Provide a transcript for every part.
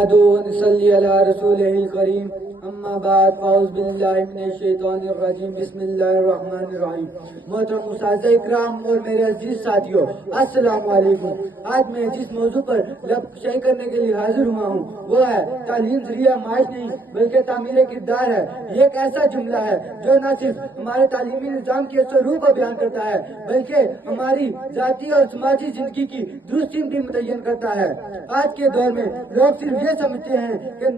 नसल्ली अला रसूलिहिल करीम अम्मा बाद औज़ु बिल्लाहि मिनश शैतानिर रजीम बिस्मिल्लाहिर रहमानिर रहीम। मोहतरम उस्ताद इकराम और मेरे अजीज साथियों, अस्सलामु अलैकुम। आज मैं जिस मौजू पर लफ्ज़ करने के लिए हाजिर हुआ हूँ वो है तालीम ज़रिया माश नहीं बल्कि तामीर किरदार है। ये एक ऐसा जुमला है जो न सिर्फ हमारे तालीमी निज़ाम के स्वरूप को बयान करता है बल्कि हमारी ज़ाती और समाजी जिंदगी की दुरुस्ती भी मुतय्यन करता है। आज के दौर में लोग सिर्फ ये समझते हैं कि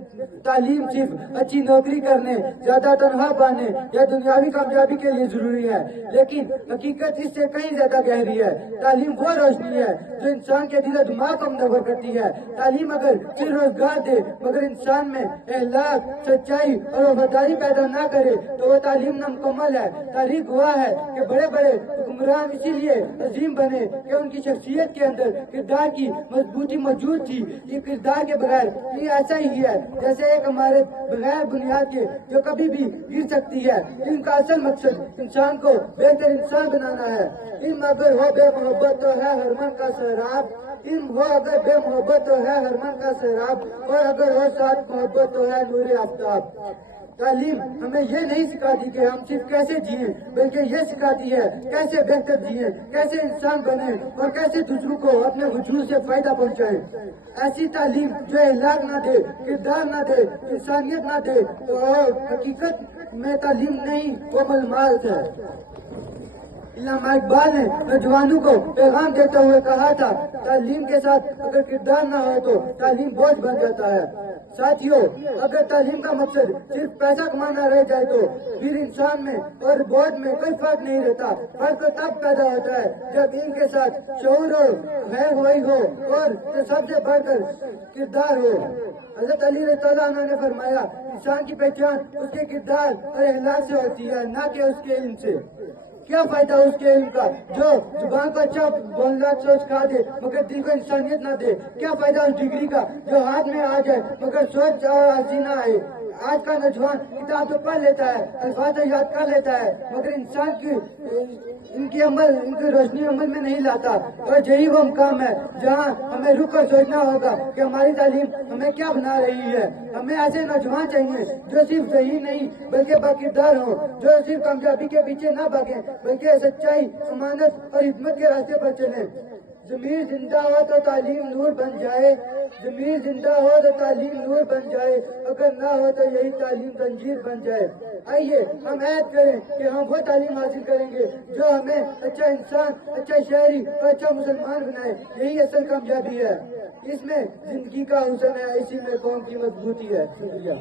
तालीम सिर्फ अच्छी नौकरी करने, ज्यादा तनख्वाह पाने या दुनियावी कामयाबी के लिए जरूरी है, लेकिन हकीकत इससे कहीं ज्यादा गहरी है। तालीम वो रोशनी है जो इंसान के दिल और दिमाग को मुनव्वर करती है। तालीम अगर सिर्फ रोजगार दे मगर इंसान में अखलाक, सच्चाई और वफादारी पैदा ना करे तो वो तालीम नामुकम्मल है। तारीख हुआ है कि बड़े बड़े हुक्मरान इसीलिए अजीम बने कि उनकी शख्सियत के अंदर किरदार की मजबूती मौजूद थी। ये किरदार के बगैर ये ऐसा ही है जैसे एक इमारत बगैर बुनियाद के जो कभी भी गिर सकती है। इनका असल मकसद इंसान को बेहतर इंसान बनाना है। इल्म अगर हो बेमोहब्बत तो है हर मन का सैराब, इल्म हो अगर बेमोहब्बत तो है हर मन का सैराब, और अगर हो साथ मोहब्बत तो है नूरे आफ्ताब। तालीम हमें ये नहीं सिखाती कि हम सिर्फ कैसे जिए बल्कि ये सिखाती है कैसे बेहतर जिए, कैसे इंसान बने और कैसे दूसरों को अपने वजूद से फायदा पहुंचाए। ऐसी तालीम जो अखलाक ना दे, किरदार ना दे, इंसानियत ना दे तो हकीकत में तालीम नहीं वो मालूमात है। इल्लामा इकबाल ने नौजवानों को पैगाम देते हुए कहा था, तालीम के साथ अगर किरदार ना हो तो तालीम बोझ बन जाता है। साथियों, अगर तालीम का मकसद सिर्फ पैसा कमाना रह जाए तो फिर इंसान में और बोझ में कोई फर्क नहीं रहता। फर्क तो तब पैदा होता है जब इनके साथ शऊर हो, खैर हुई हो और सबसे बढ़कर किरदार हो। हज़रत अली रज़ियल्लाहु अन्हु ने फरमाया, इंसान की पहचान उसके किरदार और अखलाक से होती है, ना कि उसके इल्म से। क्या फायदा उसके इल्म का जो जुबान को अच्छा बोलना सोच खा दे मगर दिल को इंसानियत ना दे? क्या फायदा उस डिग्री का जो हाथ में आ जाए मगर सोच और अर्जी ना आए? आज का नौजवान किताब तो पढ़ लेता है, अल्फाज तो याद कर लेता है मगर इंसान की इनकी रोशनी अमल में नहीं लाता। और यही वो मुकाम है जहाँ हमें रुक कर सोचना होगा कि हमारी तालीम हमें क्या बना रही है। हमें ऐसे नौजवान चाहिए जो सिर्फ सही नहीं बल्कि बाकिरदार हो, जो सिर्फ कामयाबी के पीछे न भागे बल्कि सच्चाई, अमानत और हिम्मत के रास्ते पर चले। ज़मीर जिंदा हो तो तालीम नूर बन जाए, ज़मीर जिंदा हो तो तालीम नूर बन जाए, अगर ना हो तो यही तालीम जंजीर बन जाए। आइए हम ऐद करें कि हम वो तालीम हासिल करेंगे जो हमें अच्छा इंसान, अच्छा शहरी और अच्छा मुसलमान बनाए। यही असल कामयाबी है, इसमें जिंदगी का हुस्न है, इसी में कौम की मजबूती है। शुक्रिया।